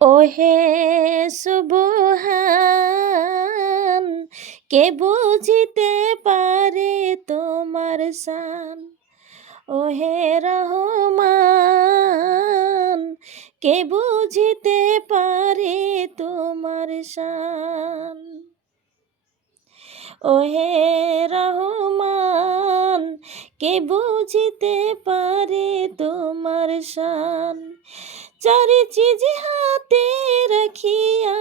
ওহে সুবহান, কে বুঝিতে পারে তোমার শান। ওহে রহমান, কে বুঝিতে পারে তোমার শান। ওহে রহমান, কে বুঝিতে পারে তোমার শান। চারি চিজ হাতে রাখিয়া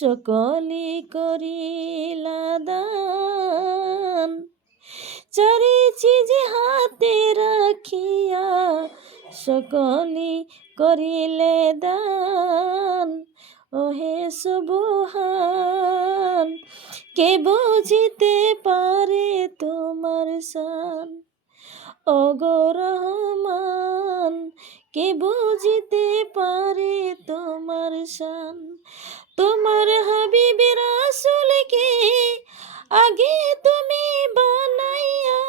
সকলি করিলা দান। চারি চিজ হাতে রাখিয়া সকলি করিলে দান। ওহে সুবহান, কে বুঝিতে পারে তোমার শান। ওগো রহমান, কে বুঝিতে পারে তোমার শান। তোমার হাবিব রাসূলকে আগে তুমি বানাইয়া,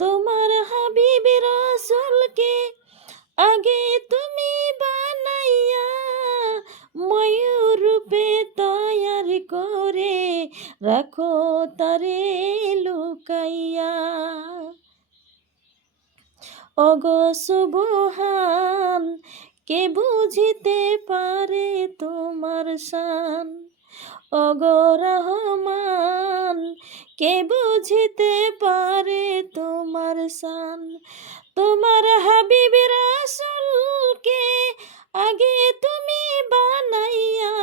তোমার হাবিব রাসূলকে আগে তুমি বানাইয়া, ময়ূর রূপে তৈয়ার করে রাখো তারে লুকাইয়া। ওগো সুবহান, কে বুঝিতে পারে তোমার শান। ওগো রহমান, কে বুঝিতে পারে তোমার শান। তোমার হাবিব রাসূলকে আগে তুমি বানাইয়া,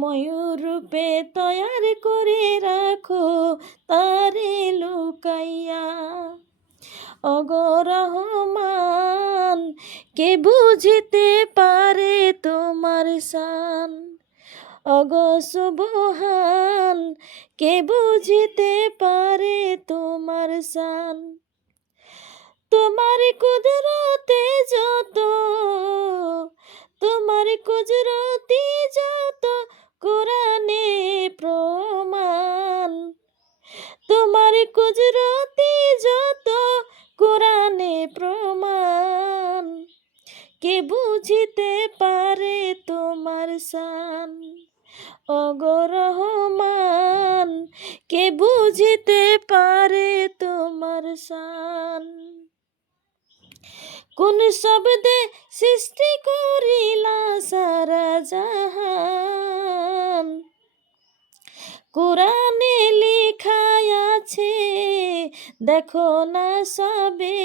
ময়ূর রূপে তৈয়ার করে রাখো তারে লুকাইয়া। ওগো রহমান, কে বুঝিতে পারে তোমার শান। ওগো সুবহান, কে বুঝিতে পারে তোমার শান। তোমার কুদরতে যত, তোমার কুদরতি যত কোরআনে প্রমাণ। তোমার কুদরতি যত কোরআনে প্রমাণ, কে বুঝিতে পারে তোমার শান। ওগো রহমান, কে বুঝিতে পারে তোমার শান। কোন শব্দে সৃষ্টি করিলা সারা জাহান, কোরআনে লেখায় আছে দেখো না সবে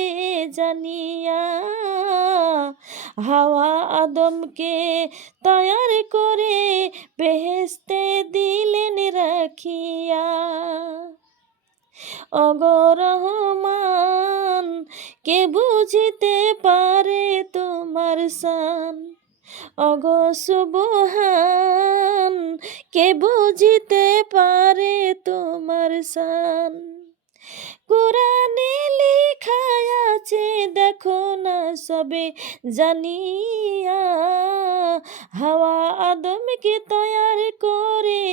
জানিয়া। হাওয়া আদমকে তৈয়ার করে বেহেশতে দিলেন রাখিয়া। ওগো রহমান, কে বুঝিতে পারে তোমার শান। ওগো সুবহান, কে বুঝিতে পারে তোমার শান। কোরআনে লেখায় আছে দেখো না সবে জানিয়া। হাওয়া আদমকে তৈয়ার করে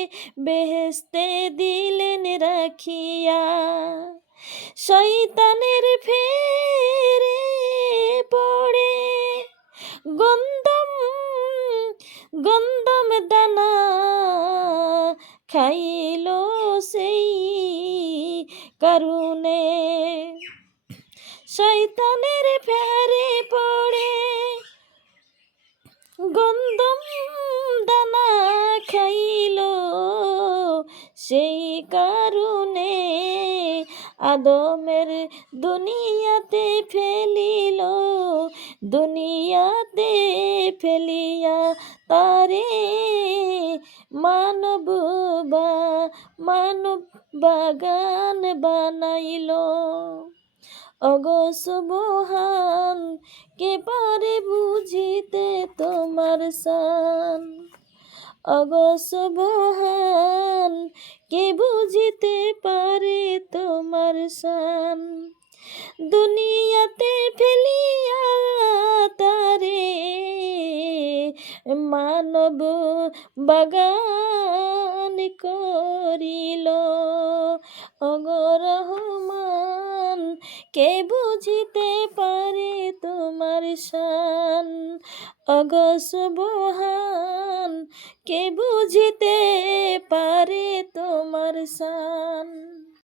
বেহেশতে দিলেন রাখিয়া। শয়তানের ফেরে পড়ে গন্ধম, গন্ধম দানা খাইল সেই কারণে। শয়তানের ফেরে পড়ে গন্ধম দানা খাইল সেই কারণে। আদমের দুনিয়াতে ফেলিল, দুনিয়াতে ফেলিয়া তারে মানব বাগান বানাইল। ওগো সুবহান, কে পারে বুঝিতে তোমার শান। ওগো সুবহান, কে বুঝিতে পারে তোমার শান। দুনিয়াতে ফেলিয়া তারে মানব বাগান করিল। ওগো রহমান, কে বুঝিতে পারে তোমার শান। ওগো সুবহান, কে বুঝিতে পারে তোমার শান।